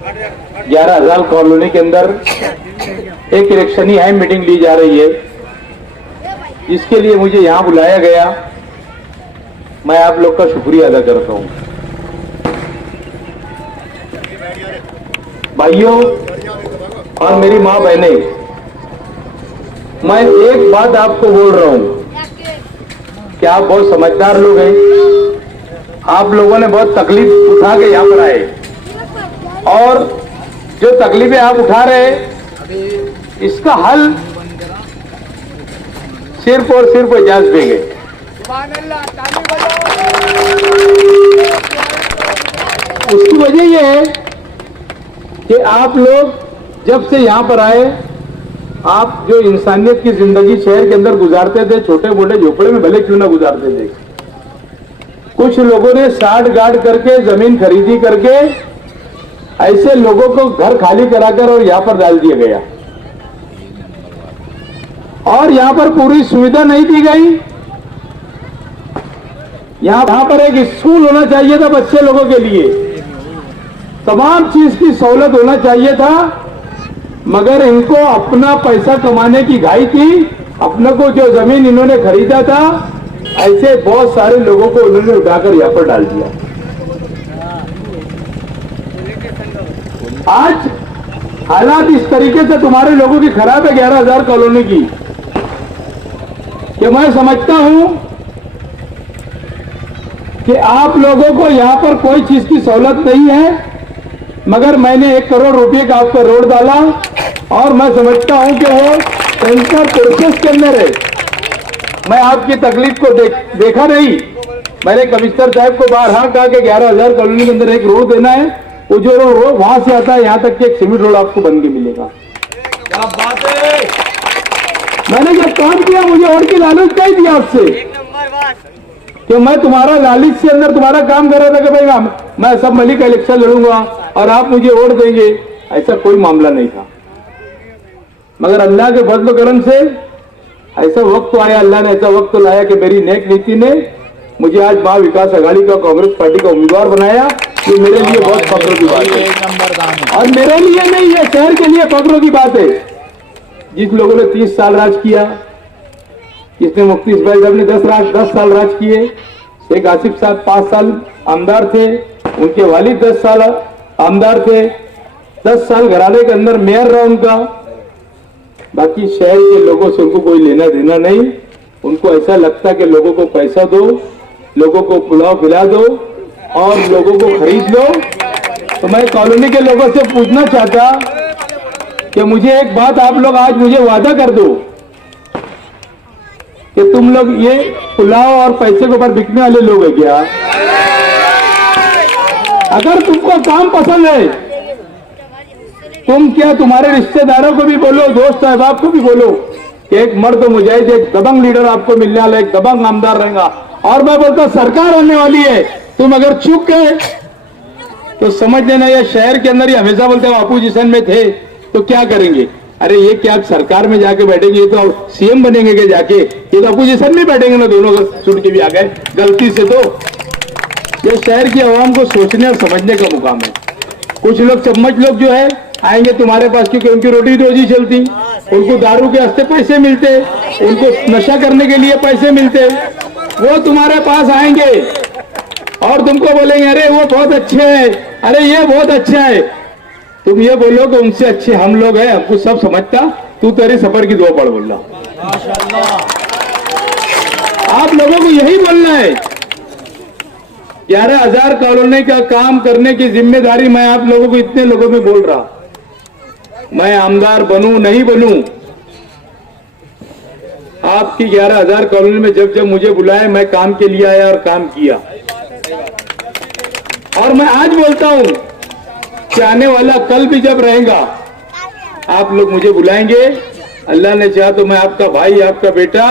11,000 colony के अंदर एक इलेक्शनी अहम मीटिंग ली जा रही है, इसके लिए मुझे यहाँ बुलाया गया। मैं आप लोग का शुक्रिया अदा करता हूँ। भाइयों और मेरी माँ बहनें, मैं एक बात आपको बोल रहा हूँ कि आप बहुत समझदार लोग हैं। आप लोगों ने बहुत तकलीफ उठा के यहाँ पर आए, और जो तकलीफें आप उठा रहे हैं इसका हल सिर्फ और सिर्फ एजाज देंगे। उसकी वजह यह है कि आप लोग जब से यहां पर आए, आप जो इंसानियत की जिंदगी शहर के अंदर गुजारते थे, छोटे मोटे झोपड़े में भले क्यों ना गुजारते थे, कुछ लोगों ने साठ गाड़ करके जमीन खरीदी करके ऐसे लोगों को घर खाली कराकर और यहां पर डाल दिया गया, और यहां पर पूरी सुविधा नहीं दी गई। यहां पर एक स्कूल होना चाहिए था बच्चे लोगों के लिए, तमाम चीज की सहूलत होना चाहिए था, मगर इनको अपना पैसा कमाने की घाई थी। अपने को जो जमीन इन्होंने खरीदा था, ऐसे बहुत सारे लोगों को उन्होंने उठाकर यहां पर डाल दिया। आज हालात इस तरीके से तुम्हारे लोगों की खराब है 11,000 कॉलोनी की, कि मैं समझता हूं कि आप लोगों को यहां पर कोई चीज की सहूलत नहीं है, मगर मैंने 1 करोड़ रुपए का आप पर रोड डाला, और मैं समझता हूं कि वो सेंटर प्रोसेस के अंदर है। मैं आपकी तकलीफ को देखा नहीं। मैंने कमिश्नर साहब को बारहा कहा कि 11,000 कॉलोनी के अंदर एक रोड देना है, वो जो रोड वहां से आता है यहां तक कि एक सीमेंट रोड आपको बन के मिलेगा। क्या बात है। मैंने जब काम किया मुझे और की लालच नहीं दिया आपसे कि मैं तुम्हारा लालच से अंदर तुम्हारा काम कर रहा था कि भाई मैं सब मलिक का इलेक्शन लड़ूंगा और आप मुझे वोट देंगे, ऐसा कोई मामला नहीं था। मगर अल्लाह के फजल करम से ऐसा वक्त तो आया, अल्लाह ने ऐसा वक्त तो लाया कि मेरी नेक नीति ने मुझे आज महा विकास अघाड़ी का कांग्रेस पार्टी का उम्मीदवार बनाया। ये मेरे लिए बहुत फख्र की बात है, और मेरे लिए नहीं, ये शहर के लिए फख्र की बात है। जिस लोगों ने 30 साल राज किया, इसने मुफ्ती इस्माइल साहब ने 10 साल राज किए, शेख आसिफ साहब 5 साल आमदार थे, उनके वालिद 10 साल आमदार थे, 10 साल घराने के अंदर मेयर रहा उनका। बाकी शहर के लोगों से उनको कोई लेना देना नहीं। उनको ऐसा लगता कि लोगों को पैसा दो, लोगों को पुलाव खिला दो और लोगों को खरीद लो। तो मैं कॉलोनी के लोगों से पूछना चाहता कि मुझे एक बात आप लोग आज मुझे वादा कर दो कि तुम लोग ये पुलाव और पैसे के ऊपर बिकने वाले लोग हैं क्या? अगर तुमको काम पसंद है, तुम क्या तुम्हारे रिश्तेदारों को भी बोलो, दोस्त साहबाब को भी बोलो कि एक मर्द मुजाहिद, एक दबंग लीडर आपको मिलने वाला, एक दबंग आमदार रहेगा। और मैं बोलता सरकार आने वाली है, तुम अगर चूक गए तो समझ लेना ये शहर के अंदर ही हमेशा बोलते हैं अपोजिशन में थे तो क्या करेंगे। अरे ये क्या सरकार में जाके बैठेंगे, ये तो सीएम बनेंगे क्या जाके? ये तो अपोजिशन में बैठेंगे ना, दोनों का छुट के भी आ गए गलती से। तो ये शहर की आवाम को सोचने और समझने का मुकाम है। कुछ लोग चम्मच लोग जो है आएंगे तुम्हारे पास क्योंकि उनकी रोटी रोजी चलती, उनको दारू के हस्ते पैसे मिलते, उनको नशा करने के लिए पैसे मिलते, वो तुम्हारे पास आएंगे और तुमको बोलेंगे अरे वो बहुत अच्छे हैं, अरे ये बहुत अच्छा है। तुम ये बोलो कि उनसे अच्छे हम लोग हैं, हमको सब समझता, तू तेरी सफर की दुआ पढ़ बोल रहा। आप लोगों को यही बोलना है। 11,000 कॉलोनी का काम करने की जिम्मेदारी मैं आप लोगों को इतने लोगों में बोल रहा। मैं आमदार बनूं नहीं बनूं, आपकी 11,000 कॉलोनी में जब जब मुझे बुलाए मैं काम के लिए आया और काम किया। और मैं आज बोलता हूं कि आने वाला कल भी जब रहेगा आप लोग मुझे बुलाएंगे, अल्लाह ने चाहा तो मैं आपका भाई, आपका बेटा,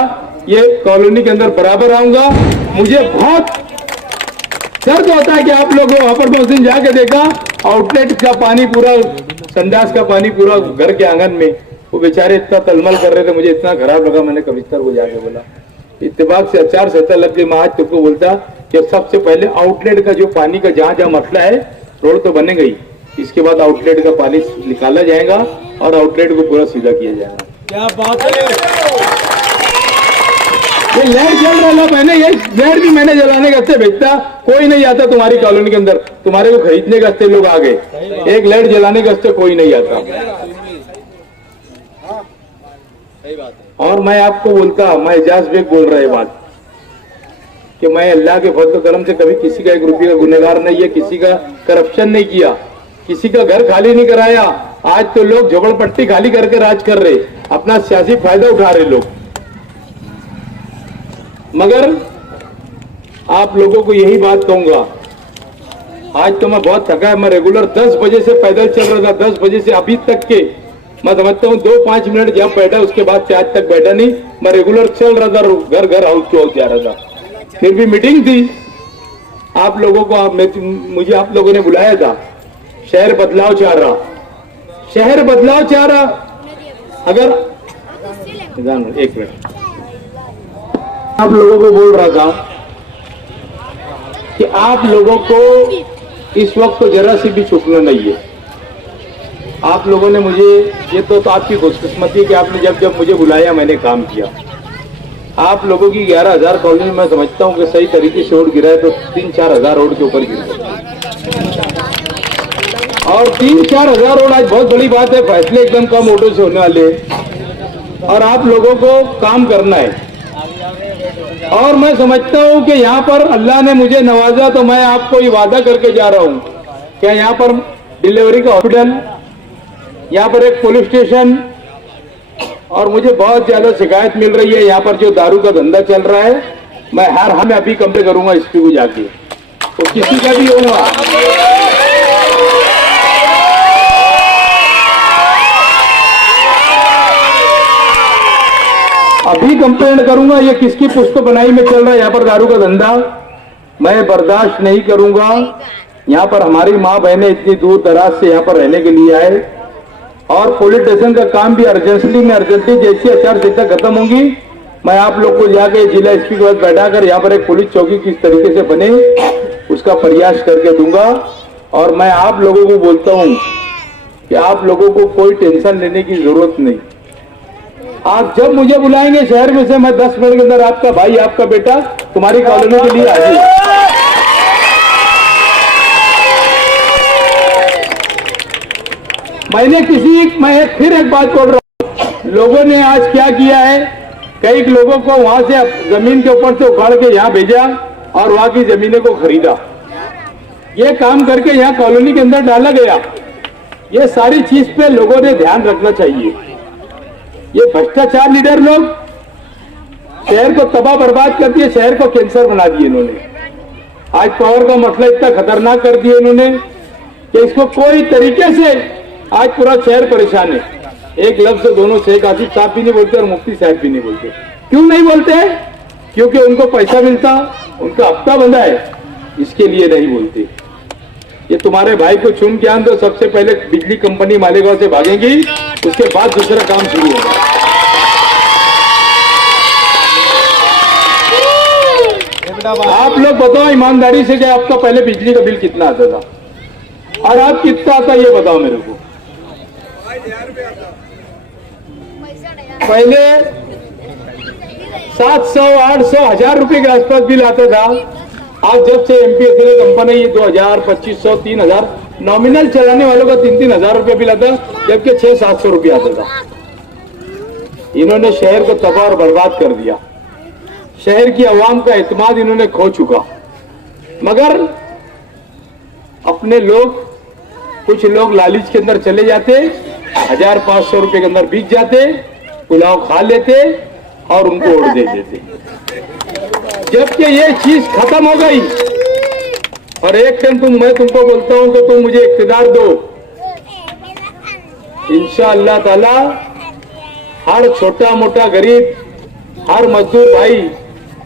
ये कॉलोनी के अंदर बराबर आऊंगा। मुझे बहुत दर्द होता है कि आप लोग वहां पर मैं उस दिन जाके देखा, आउटलेट का पानी पूरा, संडास का पानी पूरा घर के आंगन में, वो बेचारे इतना तलमल कर रहे थे, मुझे इतना खराब लगा। मैंने कमिश्नर को जाके बोला, इत्तेफाक से आचार संहिता लग गई। मैं आज तुमको बोलता कि सबसे पहले आउटलेट का जो पानी का जहां जहां मसला है, रोड तो बने गई, इसके बाद आउटलेट का पानी निकाला जाएगा और आउटलेट को पूरा सीधा किया जाएगा। क्या बात है। ये लाइट जल रहा है, मैंने ये लाइट भी मैंने जलाने का वास्ते भेजता, कोई नहीं आता तुम्हारी कॉलोनी के अंदर, तुम्हारे को खरीदने के वास्ते लोग आ गए, एक लाइट जलाने के वास्ते कोई नहीं आता। और मैं आपको बोलता, मैं एजाज बेग बोल रहा है बात कि मैं अल्लाह के फजल करम से कभी किसी का 1 रुपये का गुनहगार नहीं है, किसी का करप्शन नहीं किया, किसी का घर खाली नहीं कराया। आज तो लोग झोपड़पट्टी खाली करके राज कर रहे, अपना सियासी फायदा उठा रहे लोग। मगर आप लोगों को यही बात कहूंगा, आज तो मैं बहुत थका है, मैं रेगुलर 10 बजे से पैदल चल रहा था, 10 बजे से अभी तक के मैं समझता हूँ 2-5 मिनट जब बैठा उसके बाद से आज तक बैठा नहीं, मैं रेगुलर चल रहा था, घर घर हाउस टू हाउस जा रहा था। फिर भी मीटिंग थी आप लोगों को, मुझे आप लोगों ने बुलाया था, शहर बदलाव चाह रहा, शहर बदलाव चाह रहा। अगर एक मिनट आप लोगों को बोल रहा था कि आप लोगों को इस वक्त तो जरा सी भी छुपना नहीं है। आप लोगों ने मुझे, ये तो आपकी खुशकिस्मती है कि आपने जब जब मुझे बुलाया मैंने काम किया। आप लोगों की 11,000 कॉलोनी मैं समझता हूं कि सही तरीके से रोड गिरा है तो 3-4 हजार रोड के ऊपर गिर गया, और 3-4 हजार रोड आज बहुत बड़ी बात है, फैसले एकदम कम वोटों से होने वाले हैं और आप लोगों को काम करना है। और मैं समझता हूं कि यहाँ पर अल्लाह ने मुझे नवाजा तो मैं आपको ये वादा करके जा रहा हूं कि यहाँ पर डिलीवरी का हॉस्पिटल, यहाँ पर एक पुलिस स्टेशन, और मुझे बहुत ज्यादा शिकायत मिल रही है यहाँ पर जो दारू का धंधा चल रहा है, मैं हर हम अभी कंप्लेंट करूंगा एसपी को जाके, तो किसी का भी होगा अभी कंप्लेंट करूंगा। ये किसकी पुष्प बनाई में चल रहा है यहाँ पर दारू का धंधा, मैं बर्दाश्त नहीं करूंगा। यहाँ पर हमारी माँ बहनें इतनी दूर दराज से यहाँ पर रहने के लिए आए, और पुलिस स्टेशन का काम भी अर्जेंटली जैसी आचार संहिता खत्म होंगी, मैं आप लोग को जाके जिला एसपी के पास बैठाकर यहाँ पर एक पुलिस चौकी किस तरीके से बने उसका प्रयास करके दूंगा। और मैं आप लोगों को बोलता हूँ कि आप लोगों को कोई टेंशन लेने की जरूरत नहीं। आप जब मुझे बुलाएंगे शहर में से, मैं 10 मिनट के अंदर आपका भाई, आपका बेटा तुम्हारी कॉलोनी के लिए हाजिर। मैं फिर एक बात बोल रहा हूं, लोगों ने आज क्या किया है, कई लोगों को वहां से जमीन के ऊपर से उखाड़ के यहां भेजा और वहां की जमीनों को खरीदा, ये काम करके यहां कॉलोनी के अंदर डाला गया। ये सारी चीज पे लोगों ने ध्यान रखना चाहिए। ये भ्रष्टाचार लीडर लोग शहर को तबाह बर्बाद कर दिए, शहर को कैंसर बना दिए इन्होंने। आज पावर का मसला इतना खतरनाक कर दिया इन्होंने कि इसको कोई तरीके से आज पूरा शहर परेशान है। एक लफ्ज से दोनों शेख आसिफ साहब भी नहीं बोलते और मुफ्ती साहब भी नहीं बोलते। क्यों नहीं बोलते? क्योंकि उनको पैसा मिलता, उनका हफ्ता बंधा है, इसके लिए नहीं बोलते। ये तुम्हारे भाई को चुन के आन दो, सबसे पहले बिजली कंपनी मालेगांव से भागेंगी, उसके बाद दूसरा काम शुरू होगा। आप लोग बताओ ईमानदारी से कि आपका पहले बिजली का बिल कितना आता था और आप कितना आता ये बताओ मेरे को। पहले 700, 800, 1000 रुपए के आसपास बिल आता था। आज जब से एमपीएसएल कंपनी ये 2000, 2500, 3000 नॉमिनल चलाने वालों का 3-3 हजार रुपया बिल आता, जबकि 600-700 रुपया आता था। इन्होंने शहर को तबाह और बर्बाद कर दिया, शहर की आवाम का एतमाद इन्होंने खो चुका। मगर अपने लोग, कुछ लोग लालच के अंदर चले जाते, 1000-500 रुपए के अंदर बिक जाते, पुलाव खा लेते और उनको उड़ दे देते। जबकि ये चीज खत्म हो गई और एक दिन मैं तुमको बोलता हूं कि तुम मुझे इख्तियार दो, इंशाअल्लाह ताला हर छोटा मोटा गरीब, हर मजदूर भाई,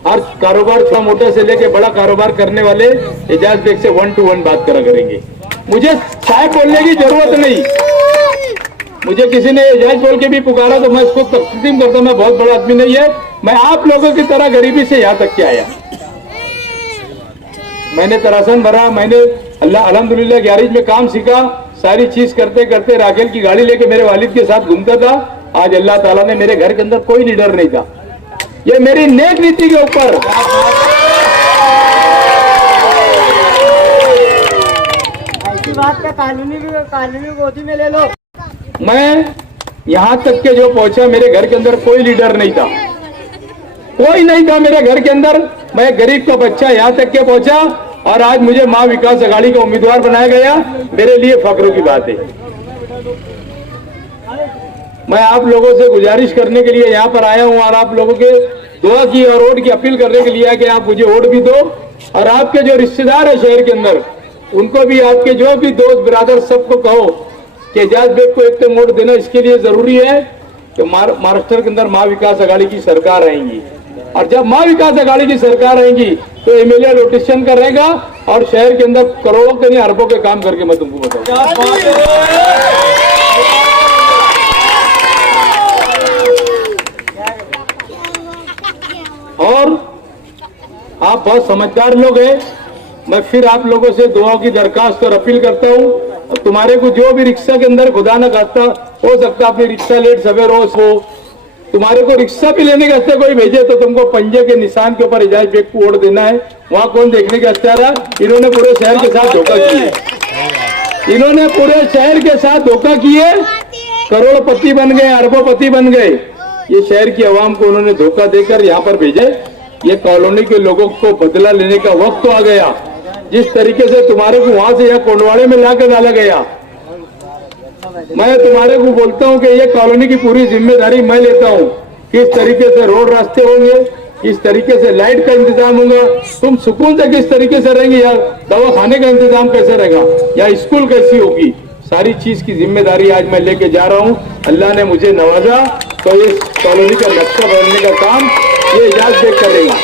हर कारोबार छोटा मोटा से लेके बड़ा कारोबार करने वाले एजाज बेग से 1 to 1 बात करा करेंगे। मुझे साहब बोलने की जरूरत नहीं। मुझे किसी ने एजाज बोल के भी पुकारा तो मैं उसको तस्लीम करता, मैं बहुत बड़ा आदमी नहीं है, मैं आप लोगों की तरह गरीबी से यहां तक के आया। मैंने तरासन भरा, मैंने अल्हम्दुलिल्लाह गैरेज में काम सीखा, सारी चीज करते करते राखेल की गाड़ी लेके मेरे वालिद के साथ घूमता था। आज अल्लाह ताला ने मेरे घर के अंदर कोई लीडर नहीं था। ये मेरी नेक नीति के ऊपर ऐसी बात का कानूनी गोदी में ले लो। मैं यहाँ तक के जो पहुंचा, मेरे घर के अंदर कोई लीडर नहीं था, कोई नहीं था मेरे घर के अंदर। मैं गरीब का बच्चा यहाँ तक के पहुंचा और आज मुझे मां विकास अघाड़ी का उम्मीदवार बनाया गया। मेरे लिए फख्र की बात है। मैं आप लोगों से गुजारिश करने के लिए यहाँ पर आया हूँ और आप लोगों के दुआ की और वोट की अपील करने के लिए कि आप मुझे वोट भी दो और आपके जो रिश्तेदार है शहर के अंदर उनको भी, आपके जो भी दोस्त बिरादर सबको कहो कि एजाज बेग को एक वोट देना इसके लिए जरूरी है कि महाराष्ट्र के अंदर मां विकास अघाड़ी की सरकार आएंगी और जब मां विकास अघाड़ी की सरकार आएंगी तो एमएलए रोटेशन का रहेगा और शहर के अंदर करोड़ों के नहीं अरबों के काम करके मैं तुमको बताऊंगा। और आप बहुत समझदार लोग हैं। मैं फिर आप लोगों से दुआओं की दरखास्त और अपील करता हूँ। तुम्हारे को जो भी रिक्शा के अंदर खुदा न खास्ता हो सकता अपनी रिक्शा लेट सवेर हो, तुम्हारे को रिक्शा भी लेने के वास्ते कोई भेजे तो तुमको पंजे के निशान के ऊपर एजाज बेग को वोट देना है। वहां कौन देखने के वास्ते आ रहा? इन्होंने पूरे शहर के साथ धोखा किया। इन्होंने पूरे शहर के साथ धोखा किए, करोड़पति बन गए, अरबोपति बन गए। ये शहर की आवाम को उन्होंने धोखा देकर यहाँ पर भेजे। ये कॉलोनी के लोगों को बदला लेने का वक्त आ गया। जिस तरीके से तुम्हारे को वहां से यहाँ कोंडवाड़े में लाकर डाला गया, मैं तुम्हारे को बोलता हूँ कि ये कॉलोनी की पूरी जिम्मेदारी मैं लेता हूँ। किस तरीके से रोड रास्ते होंगे, किस तरीके से लाइट का इंतजाम होगा, तुम सुकून से किस तरीके से रहेंगे, या दवा खाने का इंतजाम कैसे रहेगा, या स्कूल कैसी होगी, सारी चीज की जिम्मेदारी आज मैं लेके जा रहा हूँ। अल्लाह ने मुझे नवाजा तो इस कॉलोनी का नक्शा बनने का काम ये एजाज बेग करेगा।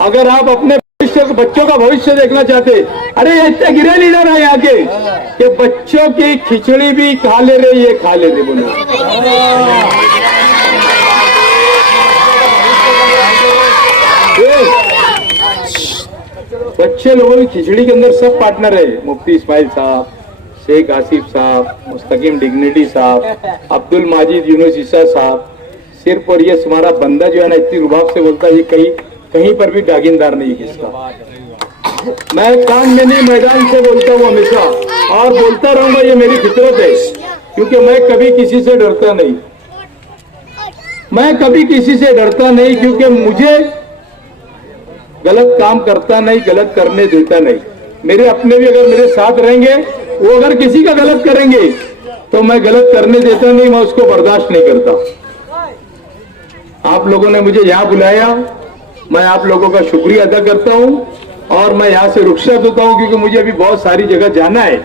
अगर आप अपने बच्चों का भविष्य देखना चाहते, अरे इतने गिरे लीडर है यहाँ के कि बच्चों की खिचड़ी भी खा ले रहे, ये खा ले रहे बोलो। बच्चे लोगों की खिचड़ी के अंदर सब पार्टनर है। मुफ्ती इस्माइल साहब, शेख आसिफ साहब, मुस्तकीम डिग्निटी साहब, अब्दुल माजिद यूनुस ईसा साहब। सिर्फ और ये हमारा बंदा जो है ना इतनी रुबाब से बोलता है, ये कहीं पर भी दागिनदार नहीं किसका। मैं काम में नहीं मैदान से बोलता हूँ हमेशा और बोलता रहूंगा। ये मेरी फितरत है क्योंकि मैं कभी किसी से डरता नहीं। मैं कभी किसी से डरता नहीं क्योंकि मुझे गलत काम करता नहीं, गलत करने देता नहीं। मेरे अपने भी अगर मेरे साथ रहेंगे, वो अगर किसी का गलत करेंगे तो मैं गलत करने देता नहीं, मैं उसको बर्दाश्त नहीं करता। आप लोगों ने मुझे यहाँ बुलाया, मैं आप लोगों का शुक्रिया अदा करता हूँ और मैं यहाँ से रुखसत होता हूँ क्योंकि मुझे अभी बहुत सारी जगह जाना है।